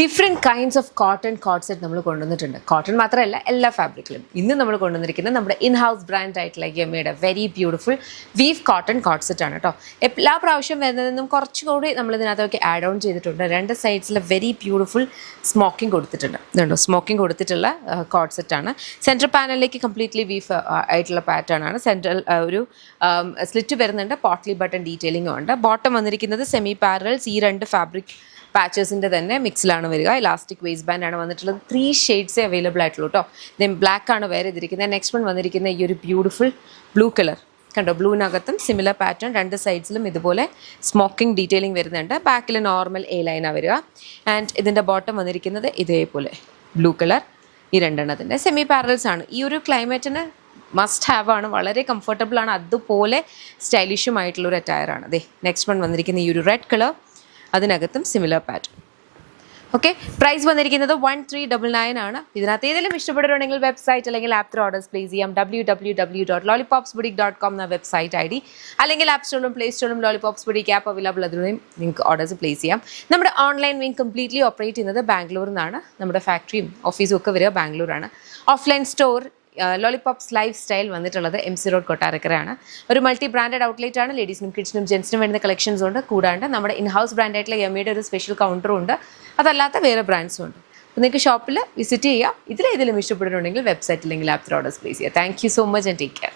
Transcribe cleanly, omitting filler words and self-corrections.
Different kinds of cotton coat set നമ്മൾ കൊണ്ടുവന്നിട്ടുണ്ട്. Cotton മാത്രമല്ല എല്ലാ ഫാബ്രിക്കിലും. ഇന്ന് നമ്മൾ കൊണ്ടുവന്നിരിക്കുന്നത് നമ്മുടെ ഇൻ ഹൗസ് ബ്രാൻഡ് ആയിട്ടുള്ള യമയുടെ very beautiful weave cotton coat set ആണ് കേട്ടോ. എല്ലാ പ്രാവശ്യം വരുന്നതിനും കുറച്ചുകൂടി നമ്മൾ ഇതിനകത്തൊക്കെ ആഡ് ഓൺ ചെയ്തിട്ടുണ്ട്. രണ്ട് സൈഡ്സിൽ വെരി ബ്യൂട്ടിഫുൾ സ്മോക്കിംഗ് കൊടുത്തിട്ടുണ്ട്. ഇതുണ്ടോ, സ്മോക്കിംഗ് കൊടുത്തിട്ടുള്ള കോട്ട് സെറ്റാണ്. സെൻട്രൽ പാനലിലേക്ക് കംപ്ലീറ്റ്ലി വീവ് ആയിട്ടുള്ള പാറ്റേൺ ആണ്. സെൻട്രൽ ഒരു സ്ലിറ്റ് വരുന്നുണ്ട്, പോട്ട്ലി ബട്ടൺ ഡീറ്റെയിലിംഗും ഉണ്ട്. ബോട്ടം വന്നിരിക്കുന്നത് സെമി പാരൽസ്, ഈ രണ്ട് ഫാബ്രിക് പാച്ചസിൻ്റെ തന്നെ മിക്സിലാണ് വരിക. ഇലാസ്റ്റിക് വേസ്റ്റ് ബാൻഡ് ആണ് വന്നിട്ടുള്ളത്. 3 ഷെയ്ഡ്സേ അവൈലബിൾ ആയിട്ടുള്ളൂ കേട്ടോ. ദെൻ ബ്ലാക്ക് ആണ് വേറെ ഇതിരിക്കുന്നത്. നെക്സ്റ്റ് വൺ വന്നിരിക്കുന്ന ഈ ഒരു ബ്യൂട്ടിഫുൾ ബ്ലൂ കളർ കണ്ടോ. ബ്ലൂവിനകത്തും സിമിലർ പാറ്റേൺ, രണ്ട് സൈഡ്സിലും ഇതുപോലെ സ്മോക്കിംഗ് ഡീറ്റെയിലിംഗ് വരുന്നുണ്ട്. ബാക്കിൽ നോർമൽ എ ലൈനാണ് വരിക. ആൻഡ് ഇതിൻ്റെ ബോട്ടം വന്നിരിക്കുന്നത് ഇതേപോലെ ബ്ലൂ കളർ. ഈ രണ്ടെണ്ണത്തിൻ്റെ സെമി പാരൽസ് ആണ്. ഈ ഒരു ക്ലൈമറ്റിന് മസ്റ്റ് ഹാവ് ആണ്, വളരെ കംഫർട്ടബിൾ ആണ്, അതുപോലെ സ്റ്റൈലിഷും ആയിട്ടുള്ളൊരു അറ്റയറാണ്. ദേ നെക്സ്റ്റ് വൺ വന്നിരിക്കുന്ന ഈ ഒരു റെഡ് കളർ, അതിനകത്തും സിമിലർ പാറ്റേൺ. ഓക്കെ, പ്രൈസ് വന്നിരിക്കുന്നത് 1399 ആണ്. ഇതിനകത്ത് ഏതെങ്കിലും ഇഷ്ടപ്പെടുകയാണെങ്കിൽ വെബ്സൈറ്റ് അല്ലെങ്കിൽ ആപ്പ് ത്രൂ ഓർഡേഴ്സ് പ്ലേസ് ചെയ്യാം. www.lollipopsboutique.com എന്ന വെബ്സൈറ്റ് ID, അല്ലെങ്കിൽ ആപ്പ് സ്റ്റോറിലും പ്ലേ സ്റ്റോറിലും ലോളിപോപ്സ് ബുട്ടീക്ക് ആപ്പ് അവൈലബിൾ, അതിലൂടെയും നിങ്ങൾക്ക് ഓർഡേഴ്സ് പ്ലേസ് ചെയ്യാം. നമ്മുടെ ഓൺലൈൻ വിങ് കംപ്ലീറ്റ്ലി ഓപ്പറേറ്റ് ചെയ്യുന്നത് ബാംഗ്ലൂരിൽ നിന്നാണ്. നമ്മുടെ ഫാക്ടറിയും ഓഫീസും ഒക്കെ വരിക ബാംഗ്ലൂരാണ്. Offline store Lollipops life style വന്നിട്ടുള്ളത് MC റോഡ് കൊട്ടാരക്കരയാണ്. ഒരു മൾട്ടി ബ്രാൻഡഡ് ഔട്ട്ലെറ്റ് ആണ്. ലേഡീസിനും കിഡ്സിനും ജെൻസിനും വേണ്ട കളക്ഷൻസ് ഉണ്ട്. കൂടാണ്ട് നമ്മുടെ ഇൻ ഹൗസ് ബ്രാൻഡ് ആയിട്ടുള്ള യമയുടെ ഒരു സ്പെഷ്യൽ കൗണ്ടറും ഉണ്ട്. അതല്ലാത്ത വേറെ ബ്രാൻഡ്സും ഉണ്ട്. അപ്പോൾ നിങ്ങൾക്ക് ഷോപ്പിൽ വിസിറ്റ് ചെയ്യാം. ഇതിലേതെങ്കിലും ഇഷ്ടപ്പെടുന്നുണ്ടെങ്കിൽ വെബ്സൈറ്റ് അല്ലെങ്കിൽ ആപ്പ് ത്രൂ ഓർഡേഴ്സ് പ്ലേസ് ചെയ്യാം. Thank you so much and take care.